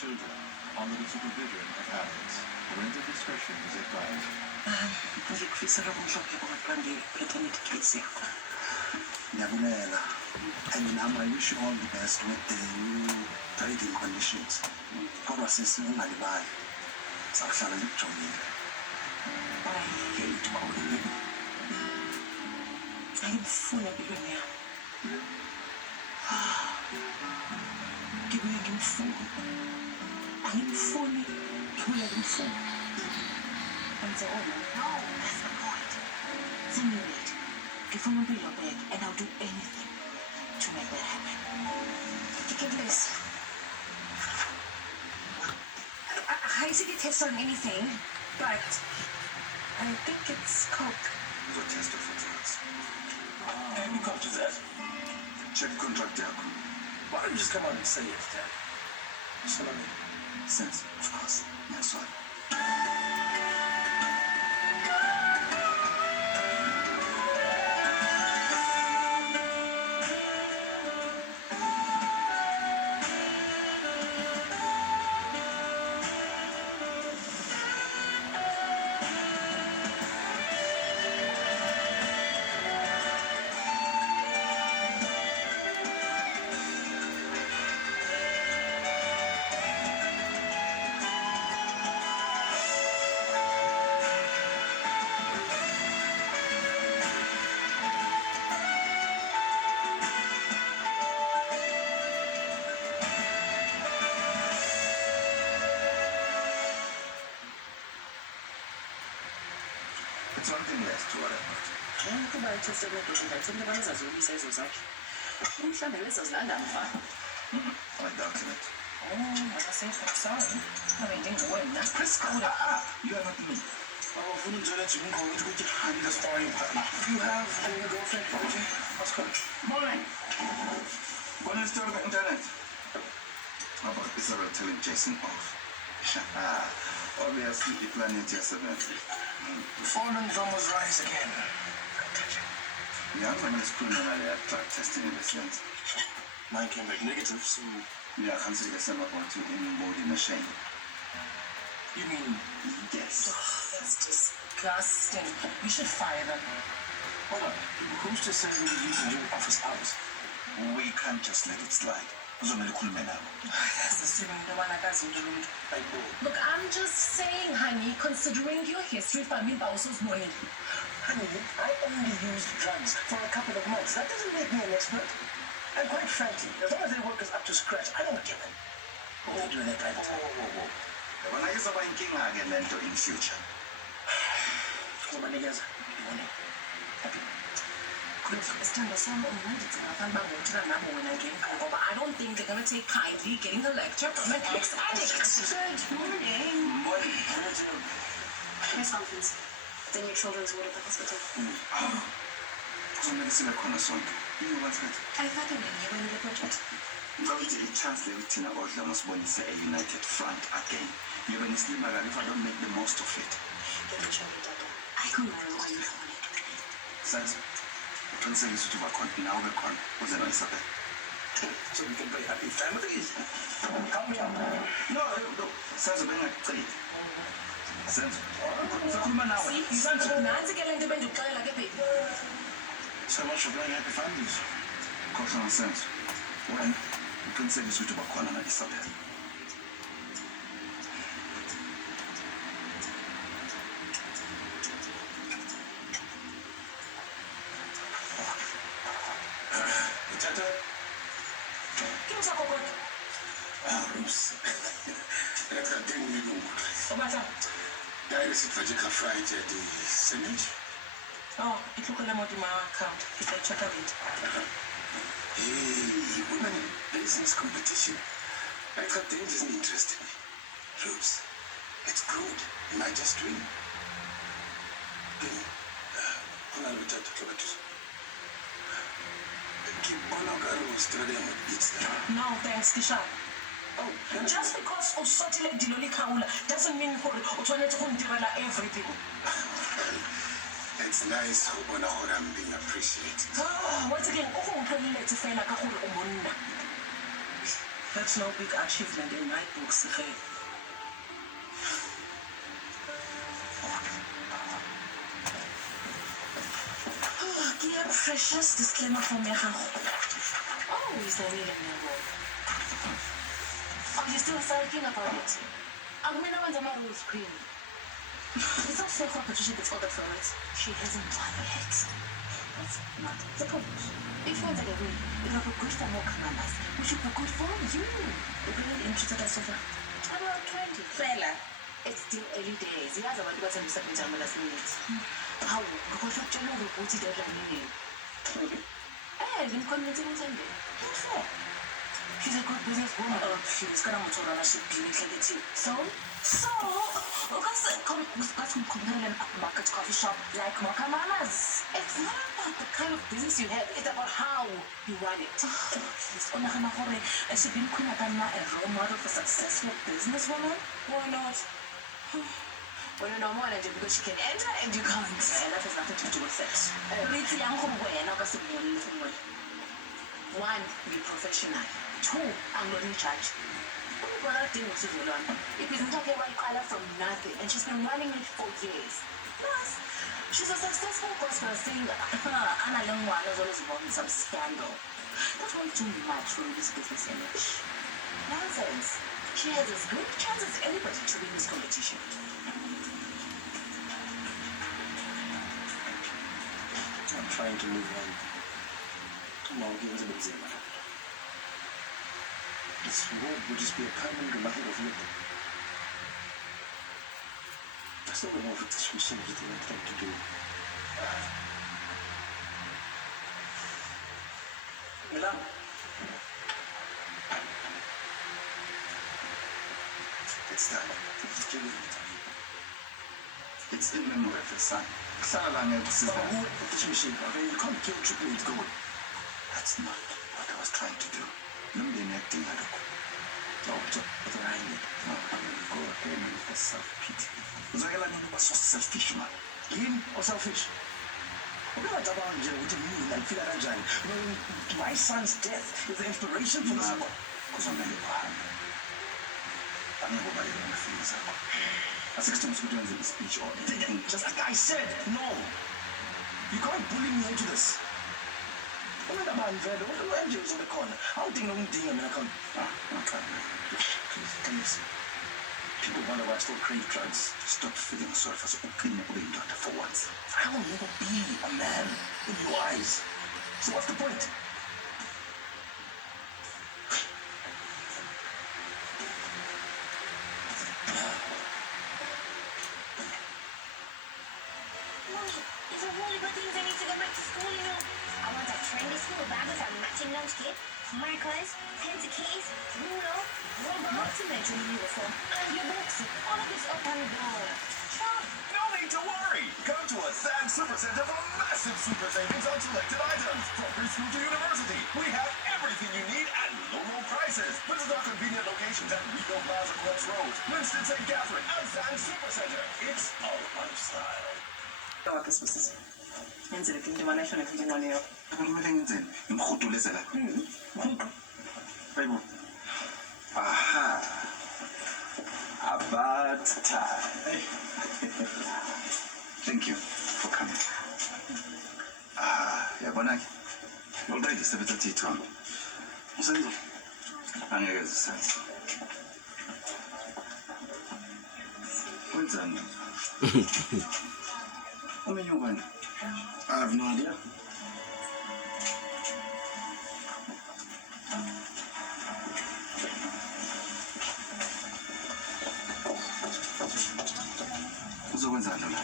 children under the supervision of adults. Parental discretion is advised. Ngikufisela kumhlophe kodwa ngi-paternity case yakho. Ngiyabulela. And I wish you all the best with the new trading conditions. Kodwa sisi ungalibali. Sakuhlala ngikujongile. I hate calling. Ayimfuna empilweni yami. Ngibuye ngimfune. Angimfuni, ngibuye ngimfune. And say, oh no, that's the point. Simulate. Ngifuna impilo back and I'll do anything to make that happen. Get this. I hate to get tests on anything, but I think it's coke. Go test for drugs. And you come to that. Check contract yakho. Why don't you just come out and say it, Dad? Just what I mean. Sense, of course. Yes, one. It's something less to worry about. Kuba i-test emadodeni ngathini abantu azazobisa ezo zakhe. Mhlawumbe lezo zilanda mfana. I doubt it. Akasekho sorry. Ngabe ndinguwena. You are not me. Awufuna ungitshela nje ungqondo ukuthi I need a sparring partner. You have a new girlfriend, Roger? What's going on? Morning. What is talking about internet? How about Isabel telling Jason off? Obviously, the planet yesterday. The fallen drummers rise again. The young man is criminally at drug testing in the sense. Mine came back negative, so... Yeah, I consider some about to any more in a shame. You mean... Yes. That's disgusting. You should fire them. Hold on. Who's to say we use the new office hours? We can't just let it slide. That's the silly one I got into. Like, oh. Look, I'm just saying, honey, considering your history, family Bowser's morning. Honey, I only used drugs for a couple of months. That doesn't make me an expert. And quite frankly, as long as they work us up to scratch, I don't give a... They're doing it private. Whoa. When I use about king again mentor in future. Come on, niggas. Happy. Isithando sami ungenza ngaphambi bangothula nabo wena ngenkani ngoba I don't think they're going to take kindly getting a lecture from an ex-addict. Good morning. Morning. Press conference. The new children's ward at the hospital. So medicine khona sonke. You what's that? I thought you knew the project. No, it's a chance that we can about Lamasbonisa a united front again. You're going to sleep if I don't make the most of it. I can't remember what you call it. Sense. Consider to work on now we're on. Was it nice of it? So we can be happy families. Help me out. No. Sense being like 3. Sense. So come on now. Sense. Nansi ke lento bendixelela ke baby. So much for being happy families. Caution sense. When you consider to work on and Isabel. Surgical Friday, the Senate. Oh, it look like my account. You can check out it. Hey, women in business competition. I thought things isn't interesting. Roops, it's good. You might just dream. Hold on, look at this. Keep on Australia with beats there. No, thanks, Kisha. Oh, just because of such like Diloli Kaula doesn't mean for everything. It's nice when I'm being appreciated. Once again, That's no big achievement in my books, okay? Dear precious disclaimer from your house. Always the reading your word. Are you still sulking about it? I'm gonna want the rules cream. It's not fair for Patricia gets ordered for it. She hasn't done it. That's not the point. If you want to get away, it will be good for more commanders, which will be good for you. You're really interested as so far? About 20. Fella. It's still early days. You guys are about to do something last minute. How? Because you're telling the booty they're running in. I'm convincing you. What for? She's a good businesswoman. Oh, please. Can I not run a ship? So? Because I'm comparing an upmarket coffee shop like Mokamamas. It's not about the kind of business you have. It's about how you run it. Please. Has she been Queen Adama a role model for successful businesswoman? Why not? Well, no more than because she can enter and you can't. Yeah, that has nothing to do with it. One, be professional. Two, I'm not in charge. It isn't okay why you call her from nothing, and she's been running it for years. Plus, she's a successful gospel singer. Anna Lengwan has always involved in some scandal. That won't do much for this business image. Nonsense. She has as good a chance as anybody to win this competition. I'm trying to move on. Tomorrow games are busy. This world will just be a permanent reminder of living. I still don't know if this was the right thing to do. Milan. It's done. It's in memory of your son. Salang else is But that. who put this machine? Okay, you can't kill Triple H going. That's not what I was trying to do. Lumdeni acting like No, but I need. no, I'm gonna go again with the self-pity. Uzakela nini uba so selfish man? Yini or selfish? Ukungacabanga nje ukuthi mina ngifika kanjani. My son's death is the inspiration for this one. Kuzomele uhambe. Angikubaleka ngefika zakho. Asikudingi ukuthi wenze i-speech or anything. Just like I said, no. You can't bully me into this. Umuntu abani vele wenje uzobe khona. Awudinga ukungidinga mina khona. Okay. Please, can you see? People wonder why I still crave drugs. Stop feeling sorry for some opinion of being doctor for once. I will never be a man in your eyes. So what's the point? These are really good things I need to go back to school, you know. I want a trendy school bag with a matching lunch kit, markers, pens and keys, ruler, rubber. Not to mention uniform and your books. All of it's up on the door. No need to worry. Go to a Sam Super Center for massive super savings on selected items. From preschool to university, we have everything you need at low prices. Visit our convenient locations at Rico Plaza Clubs Road, Winston St. Catherine, and Sam Super Center. It's a lifestyle. What this was? Into the kingdom, I should have been on you. Ukumele ngenzeni? Ngimkhuduleze la. Hayibo. Aha. About time. Thank you for coming. Yabona ke. Already sebethatha ithombe. Usenzo? Angeke zisazi. Wenzani? Omunye ubani? I have no idea. Uzokwenzani la?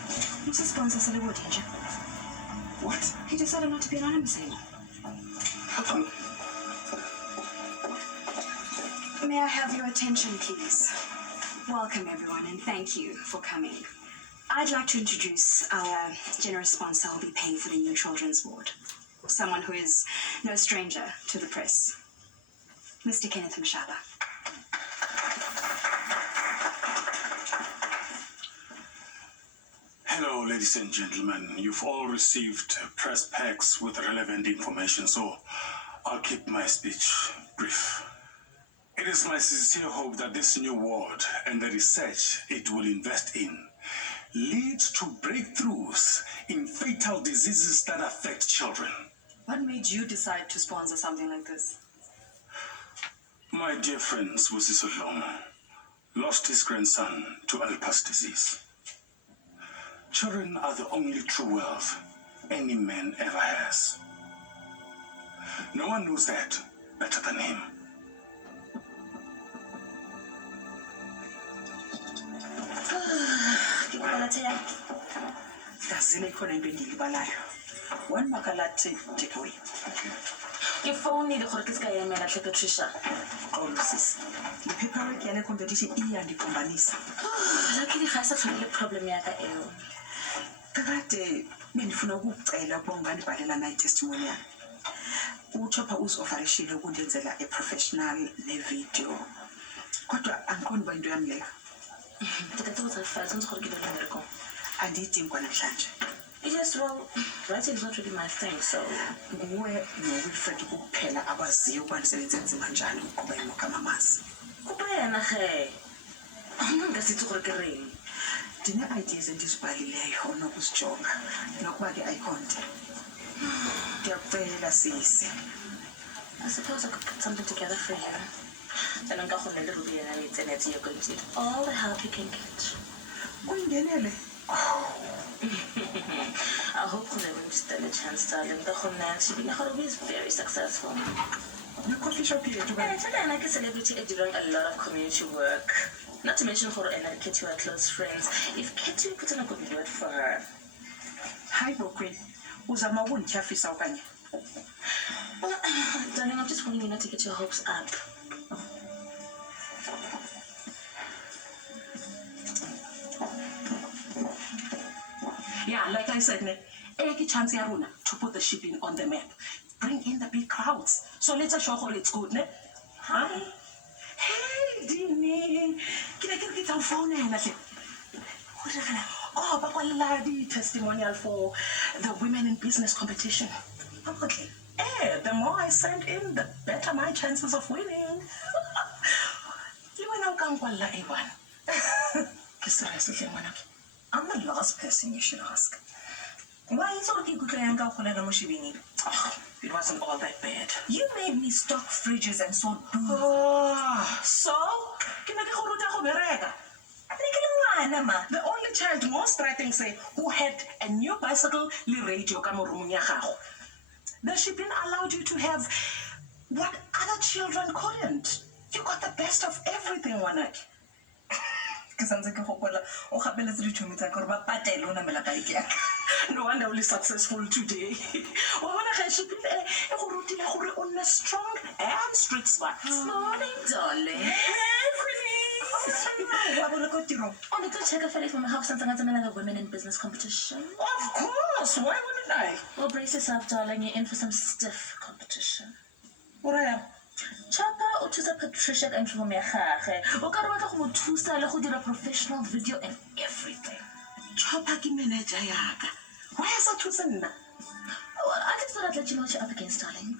What's the sponsor celebrity, Angel? What? He decided not to be anonymous anymore. May I have your attention, please? Welcome, everyone, and thank you for coming. I'd like to introduce our generous sponsor who'll be paying for the new children's ward. Someone who is no stranger to the press. Mr. Kenneth Mashaba. Hello, ladies and gentlemen. You've all received press packs with relevant information, so I'll keep my speech brief. It It is my sincere hope that this new ward and the research it will invest in leads to breakthroughs in fatal diseases that affect children. What made you decide to sponsor something like this? My dear friend Sibusiso Dlomo lost his grandson to Alzheimer's disease. Children are the only true wealth any man ever has. No one knows that better than him. Kasile khona into engiyibalayo. One makalati takeaway. Ke phone le gore ke ska emela tle Patricia. Oh, sis. The paperwork ya le competition iyandiqombanisa. Luckily ga sa tlhole le problem ya ka eo. Kakade bendifuna ukukucela ukuba ungandibhalela nayi testimony yakhe. Uchopha uzofarishile ukundenzela a-professional ne-video. Kodwa angiqondi uba into yami leyo. Ke ka tsotsa fa se gore ke le mmereko. Andiyidingi kwanamhlanje. Yes, well, writing is not really my thing, so Nguwe noWilfred kuphela abaziyo ukuba ndisebenze nzima njani ukuqhuba imoka mamasi. kuba yena ge. Nka se tse gore ke reng. Ndine-ideas endizibhalileyo onokuzijonga nokuba ke ayikhonde. Ndiyakucela sisi. I suppose I could put something together for you. Then I'm going to little bit and internet, you're going to get all the help you can get. Uyingenele. I hope they will stand a chance, darling. The whole Nancy being always very successful. Your coffee shop here, And I tell you, like a celebrity, doing a lot of community work. Not to mention for and Kitty are close friends. If Kitty put in a good word for her. Hi, Queen. Uzama ukundityhafisa okanye? Well, darling, I'm just wanting you not to get your hopes up. Yeah, like I said, every chance ya rona to put the shipping on the map. Bring in the big crowds. So let's show her it's good, ne? Hi. Hey, Dini. Kita phone na hle. Oh, bakwala di testimonial for the women in business competition. Okay. The more I send in, the better my chances of winning. You went out kwala Ewan. I'm the last person you should ask. Why is all the good it wasn't all that bad. You made me stock fridges and so do. Oh, so? The only child most writing say who had a new bicycle li radio ka mo room ya gago. The shipping allowed you to have what other children couldn't. You got the best of everything, Wanak. No wonder only successful today. Strong and street smart. Morning, darling. Only to check if from my house and the women in business competition. Of course, why wouldn't I? Well, brace yourself, darling. You're in for some stiff competition. What I am? Chopper o thusa Patricia ka intro ya gage. O ka re batla go mo thusa le go dira professional video and everything. Chopper ki manager yaka. Why is that choosing na? Well, I just thought I'd let you know what you're up against, darling.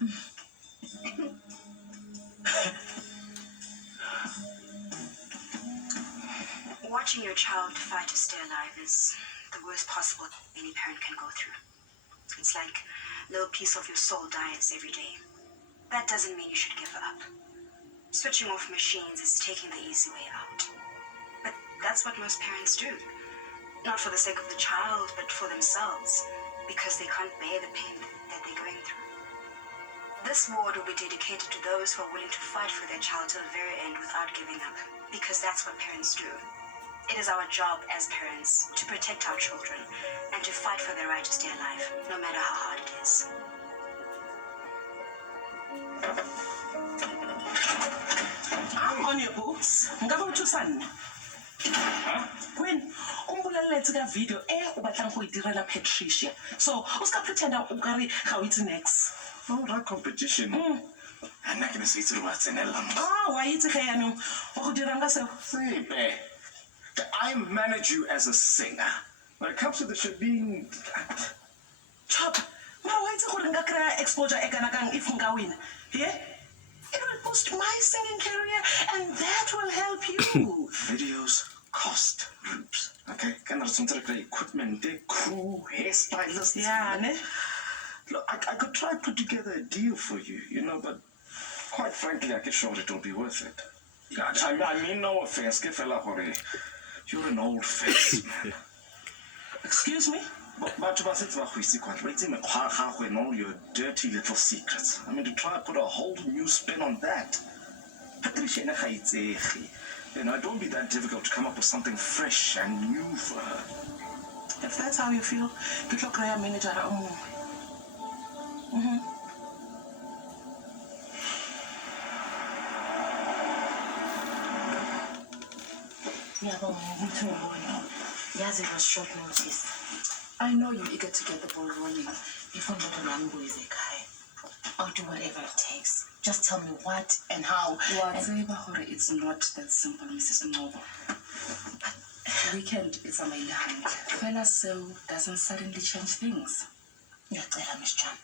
Watching your child fight to stay alive is the worst possible any parent can go through. It's like a little piece of your soul dies every day. That doesn't mean you should give up. Switching off machines is taking the easy way out. But that's what most parents do. Not for the sake of the child, but for themselves, because they can't bear the pain that they're going through. This ward will be dedicated to those who are willing to fight for their child till the very end without giving up, because that's what parents do. It is our job as parents to protect our children and to fight for their right to stay alive, no matter how hard it is. I'm on your books. Ngaba uthusana. When umbuleletse ka video o batlang go itirela Patricia. So, uska pretenda o ka re ga o itse next. No, that competition. I'm not gonna say to what's in Elam. Ah, why itse ge yana o go dirang ka seo? Say, babe, I manage you as a singer. When it comes to the shit being... Chop. Mara wa itse gore nka kry exposure e kana kang if nka win. Yeah? It will boost my singing career, and that will help you. Videos cost roops. Okay? Can I some great equipment, the crew, hairstylists? Yeah, ne? Look, I could try to put together a deal for you, but quite frankly, I get sure it will be worth it. Yeah, I mean no offense, you're an old face, man. Excuse me? But and all your dirty little secrets. I mean, to try and put a whole new spin on that. Don't be that difficult to come up with something fresh and new for her. If that's how you feel, get your career manager. Yeah, but yes, it was short notice. I know you're eager to get the ball rolling. If I'm not a Lambo is a guy, I'll do whatever it takes. Just tell me what and how. It's not that simple, Mrs. Novo. Weekend is a main hand. Fella so doesn't suddenly change things. Yeah, Miss Chan.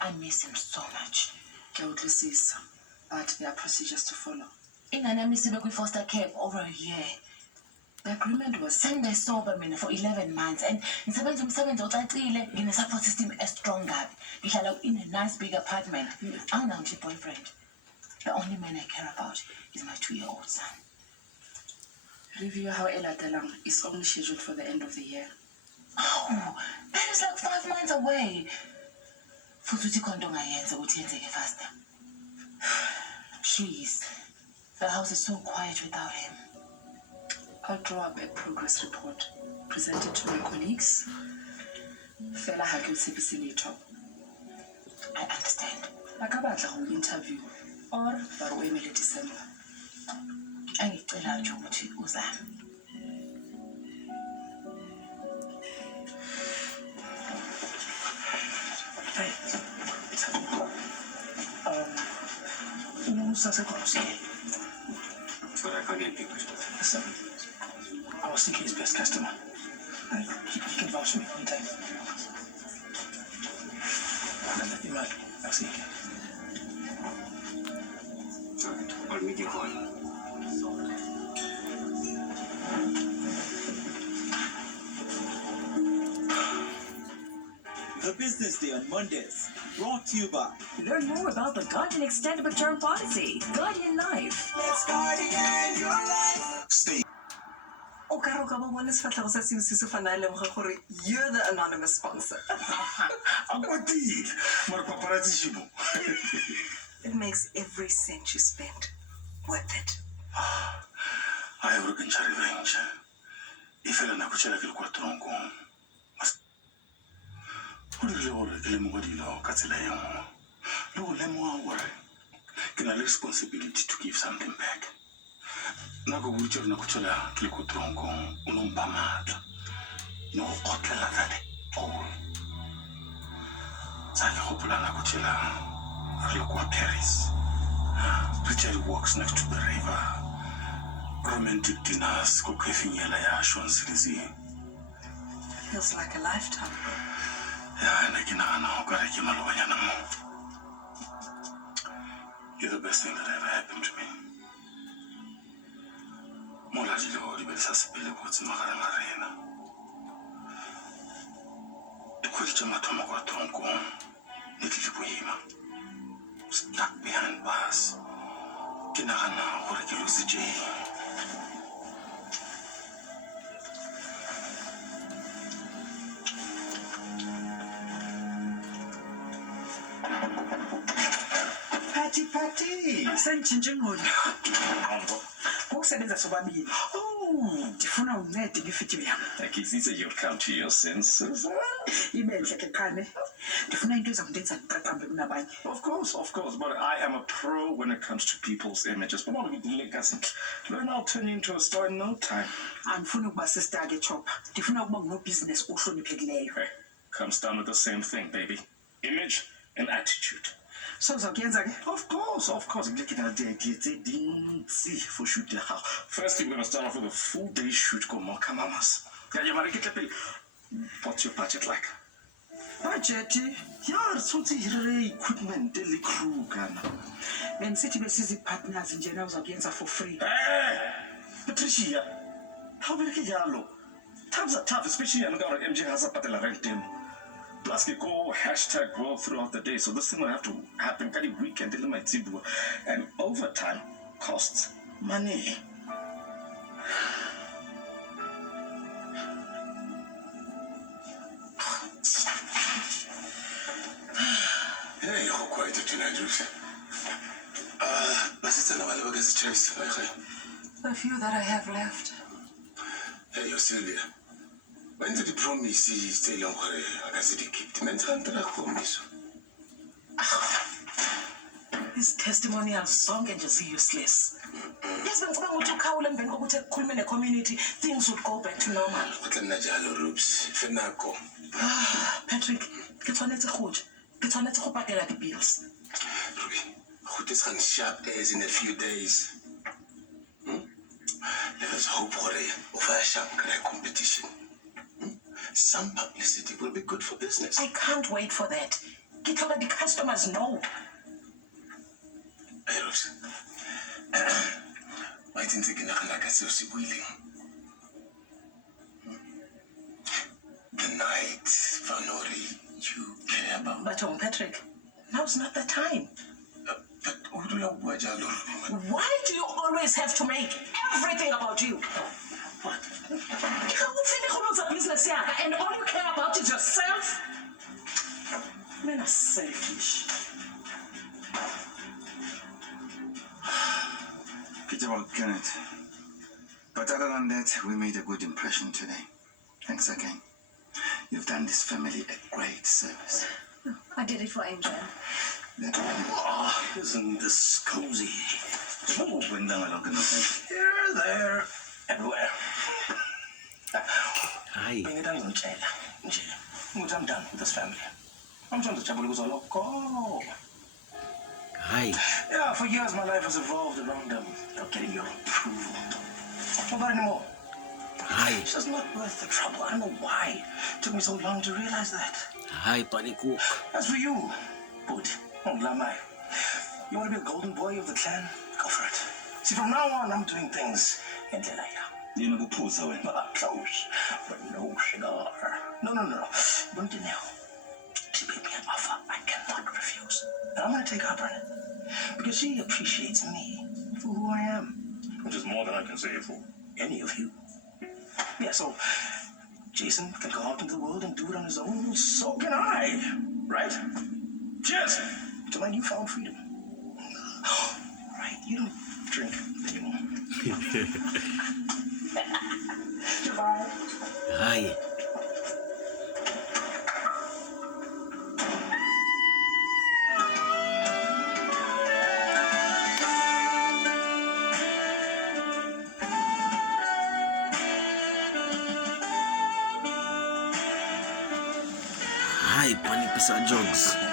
I miss him so much. But there are procedures to follow. In an embassy, we foster care over a year. The agreement was Sunday sober for 11 months, and in 7 in a support system as stronger. We in a nice big apartment. I'm not your boyfriend. The only man I care about is my 2-year-old son. Review how Ella Delang is only scheduled for the end of the year. Oh, that is like 5 months away. Futhi konto ngayenza ukuthi yenzeke faster. Please. The house is so quiet without him. I'll draw up a progress report, present it to my colleagues. Fela ha ke tsebise letho. I understand. Ba ka batla go interview or ba re o emele December. Angicela nje ukuthi uzame. But I can't get English. Listen, I was thinking his best customer. He can vouch for me anytime. I'll see you again. Alright, I'll meet you home. The Business Day on Mondays, brought to you by. Learn more about the Guardian Extendable Term Policy, Guardian Life. Let's Guardian your life. Stay. You're the anonymous sponsor. It makes every cent you spend worth it. I have revenge. If I don't kill the tronco. What is your can I responsibility to give something back? Nago wicho na kuchola kliko tronco unompamata no kotela that all. Zaka hopula na kuchela relokwa Paris. Richard walks next to the river. Romantic dinners ko kefinyela ya Champs-Élysées. Feels like a lifetime. You're the best thing that ever happened to me. Mola dilo di belisasipele kutsi makarangarena. Tukwitja mathomo kwa tronco netlilibuyima. Stuck behind bars. Ke nagana gore ke lose Jay. Patty. Sengitshintshe ingqondo. Ngokusebenza sobabili. Ndifuna uncede ngefidiyo yam. Akizitha you'll come to your senses. Ibenhle ke qane. Ndifuna into eza kundenza ndiqaqambe kunabanye. Of course, but I am a pro when it comes to people's images. But what we did, learn I'll turn you into a star in no time. Andifuni ukuba sistar ke chopper. Ndifuna ukuba ngunobusiness ohloniphekileyo. Hey, comes down to the same thing, baby. Image and attitude. So uzakuyenza ke? Of course. For shoot first we're gonna start off with a full day shoot called Mocha Mamas. What's your budget like? budget Yeah, it's what equipment, daily crew, kana. bengisithi besizi-partners nje na uzakuyenza for free. Patricia, how will you yalo? Times are tough, especially when MJ has a patella rent him. Plus, we go hashtag work throughout the day, so this thing will have to happen every weekend till my tibu. And overtime costs money. Hey, how quiet tonight, Ruth? But it's another look at the chase. The few that I have left. Hey, yo, Sylvia. When did you promise you stay on Korea? I guess you keep the mental promise. This testimonial song can just be useless. Yes, when someone would call and then go to a community, things would go back to normal. What a najalo roops. Fenaco. Patrick, get on it to hold. Get on it to back at the bills. Who is on sharp as in a few days? Let us hope for a sharp competition. Some publicity will be good for business. I can't wait for that. Get over the customers know. Eros, I didn't think like I was willing. The night, Vanori, you care about. But Patrick, now's not the time. But who do you watch? Why do you always have to make everything about you? What? Business here, and all you care about is yourself? Men are selfish. Well, Kenneth. But other than that, we made a good impression today. Thanks again. You've done this family a great service. I did it for Angel. Isn't this cozy? Here, there, everywhere. Hi. Bring it down, I'm done with this family. I'm trying to travel with all go. Hi. Yeah, for years my life has evolved around getting your approval. Not anymore. Hi. It's just not worth the trouble. I don't know why it took me so long to realize that. Hi, Panico. As for you, Bud, Lamai, you want to be a golden boy of the clan? Go for it. See, from now on, I'm doing things in Delaya. You know, go pose away. Close, but no cigar. No. Don't you know? She made me an offer I cannot refuse. And I'm going to take her up on it. Because she appreciates me for who I am. Which is more than I can say for Any of you. Yeah, so Jason can go out into the world and do it on his own. So can I. Right? Cheers to my newfound freedom. Right, you don't drink anymore. Goodbye. Hi. Hi, Pani Pisa Jogs.